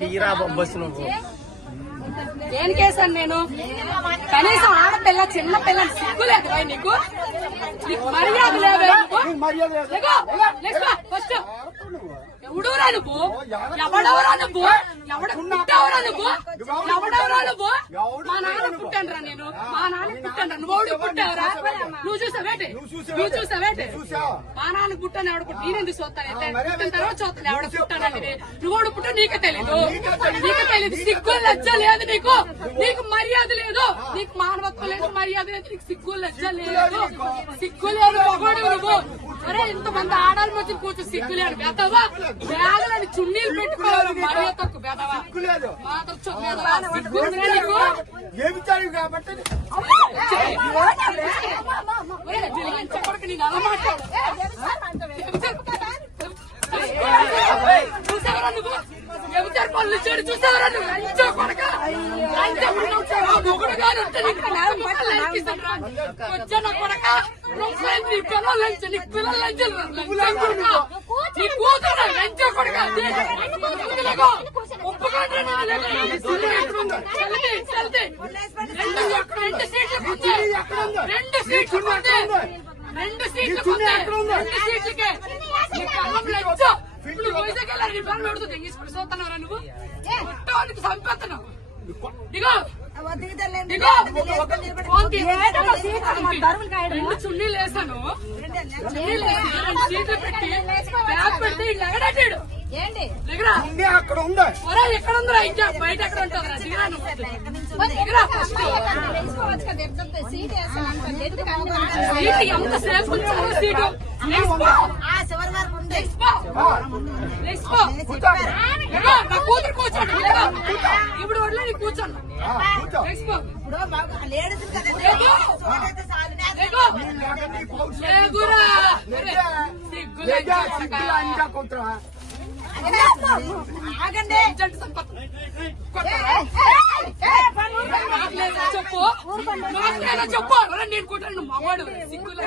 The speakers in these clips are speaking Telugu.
తీరా నువ్వు ఏం కేసాను నేను? కనీసం ఆడపిల్ల చిన్న పిల్ల సిగ్గు లేదు భయ్ నీకు? నీకు మర్యాద లేదా. ఫస్ట్. ఎవడురా నువ్వు? ఎవడవరా నువ్వు? నువ్వు ఎవడవరా నువ్వు? మా నాన్న పుట్టానురా నేను. మా నాన్న పుట్టాను నువ్వు పుట్టావురా? నువ్వు చూసావేటి నువ్వు చూసావేటి మా నాన్న పుట్టాను ఎవడ పుట్టి నేను ఎందుకు చూస్తాను? పుట్టిన తర్వాత చూస్తాను. ఎవడ పుట్టానని నువ్వు పుట్టా నీకే తెలీదు. నీకే తెలీదు. సిగ్గు లజ్జ లేదు నీకు. నీకు మర్యాద లేదు. నీకు మానవత్వం లేదు మర్యాద లేదు. నీకు సిగ్గు లజ్జ లేదు. సిగ్గు లేదు నువ్వు. అరే ఇంతమంది ఆడాలి మధ్య కూర్చో సిగ్గు లేదు. బెదవా బ్యాగులని చున్నీలు పెట్టుకోవాలి తక్కువ బెదవా లేదు. మాతో చూ- బెదవా. సిగ్గు కాబట్టి ఒరే, వీళ్ళ లంచం కొడుకు నేను అలా మాట్లాడు. చూసావరా నువ్వు ఎవరు పనులు చేయడు చూసావరా నువ్వు లంచం కొడక లంచం కొడుకు మొగుడు గారు ఉంటే నీకు నాలుగు మాటలు లంకిస్తానురా. వచ్చానా కొడక నీ పిల్లలు లంచం నీ పిల్లలు లంచం లంచం కొడక. నీ కూతురు లంచం కొడక. రెండు రెండు సీట్లు రెండు సీట్లు రెండు సీట్లు రెండు సీట్లకే. ఇప్పుడు వైజాగ్ వెళ్ళాలి నీ పనులు పెడుతుంది ఇంగ్లీష్ చూస్తున్నారా నువ్వు? చంపేస్తున్నావు. చున్నీలు వేసాను. సీట్లు పెట్టి బ్యాగ్ పెడితే ఏంటి? ఉంది? అక్కడ ఉంది? ఎక్కడ ఉందిరా? ఇంకా బయట ఎక్కడ దిగరా దిగరా ఫస్ట్. కదా ఎంత సీట్ ఎందుకు అనుకుంటున్నాను? సీటు ఎంత ఉంది? నా కూతురు కూర్చోండి. ఇప్పుడు వడ్లే నీ కూర్చోండి కూర్చో లేచిపో. ఇప్పుడు బాగా లేడీస్ కదా లేకు. చూడైతే చాలు. లేకు. లేక నీ పౌరుషం లేగురా. లేక. సిగ్గు లేక లేక సిగ్గులు అంతా కూతురా ఆగండి ఏజెంట్ సంపత్. కొట్టరా? నాకు లేదా చెప్పు చెప్పు నేను కొట్టాను నువ్వు మగవాడు సిగ్గు లేక.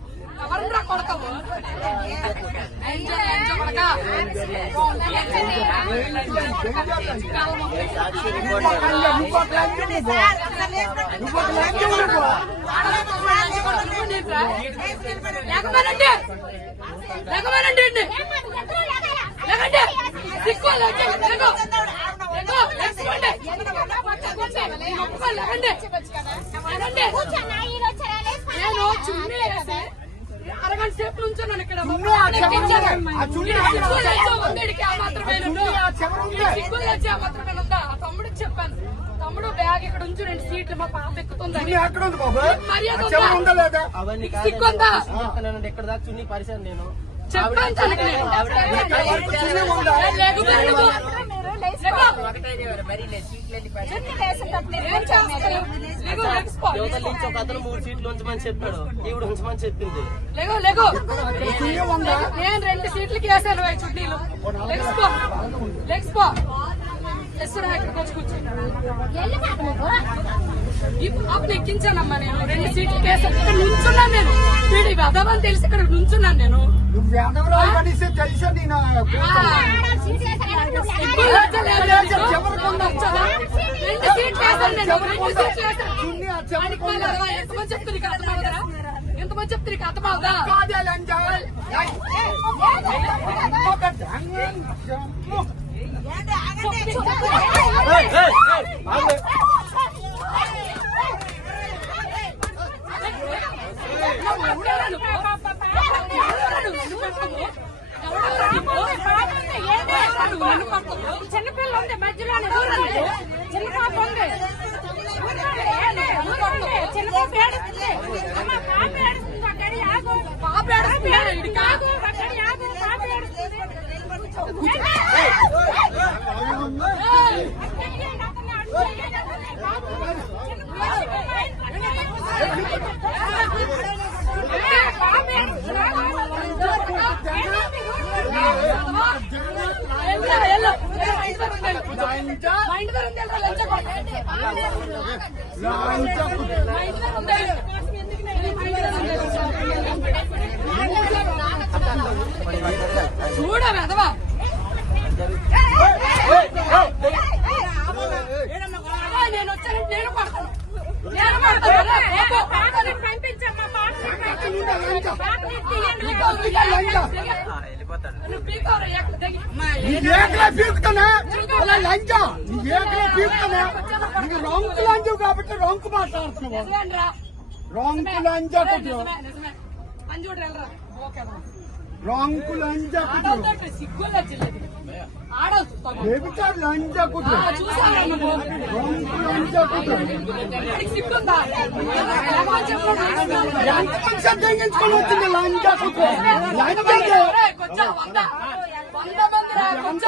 నువ్వు? ఎవరురా కొడతావు? ఎవరురా కొడతావు? లేకండి దిక్కు లేకండి లేకండి నేను చున్నీ వేసి నుంచున్నాను ఇక్కడ ఉందేడికి ఆ మాత్రమే. సిగ్గులు లేచా ఆ మాత్రమే ఉందా? తమ్ముడికి చెప్పాను. తమ్ముడు బ్యాగ్ ఇక్కడ ఉంచు రెండు సీట్లు మా పాప బాబు? మర్యాద ఎక్కడ దాకా చున్నీ పరిశాను నేను. చెప్పాను ఒక అతను మూడు సీట్లు ఉంచమని చెప్పాడు ఈవిడ ఉంచమని చెప్పింది లేగో లేగో నేను రెండు సీట్లకి వేసాను చుట్టీలు చున్నీలు లెగ్స్పో లెగ్స్పో ఎస్రా ఎక్కించానమ్మా నేను రెండు సీట్లకి వేసాను ఇక్కడ నుంచున్నాను నేను. వీడి వెదవని తెలిసి ఇక్కడ నుంచున్నాను నేను. వేదవరాలు కనీసం తెలుసా నేను రెండు సీట్లు వేసాను నేను రెండు సీట్లు వేసాను చున్నీ ఆ చెవులకు ఉందా ఎంతమంది చెప్తుంది నీకు అర్థమవుతుందా ఎంతమంది చెప్తుంది నీకు అర్థమవుదా కాదే లంచం ఇంకొక లంచం. చిన్నపిల్ల ఉంది మధ్యలో చిన్న పాప ఉంది చిన్న పాప ఏడుస్తుంది అమ్మ, పాప ఏడుస్తుంది పాప ఏడుస్తుంది కాదు పాప ఏడుస్తుంది ఏయ్! లంచా కుట్ర మా ఇంట్లో ఉండే. చూడ వెదవా నేను వచ్చాను నేను పడతాను నేను పడతాను పంపించమ్మా పాటలు లంచా పీకో, పీకో, లంచా నువ్వు పీకోరా, ఎక్కడ దిగి. నీ ఏకలే పీకుతానే అలా లంచా నీ ఏకలే పీకుతానే నీకు రొంకు లంచు కాబట్టి రొంకు మాట్లాడుతున్నావు నిజమేనరా? రొంకు లంచా కుట్ర నిజమే, నిజమే. అని చూడు వెళ్ళరా. ఓకే రా. రొంకు లంచా కుట్ర బేబిచారు లంచా కుట్ర? ఎంత మంచి తెగించుకొని వచ్చింది లంచా కుట్ర లంచా వంద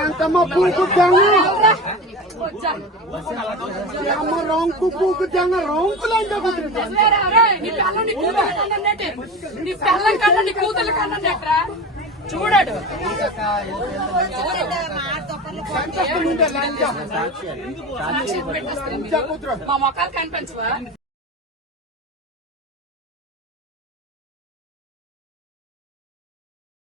ఎంతమ్మ పూకు అమ్మ రొంకు పూకు జంగ రొంకు నీ కన్నా నీ కన్నా మా మొక్కలు కనిపించవా?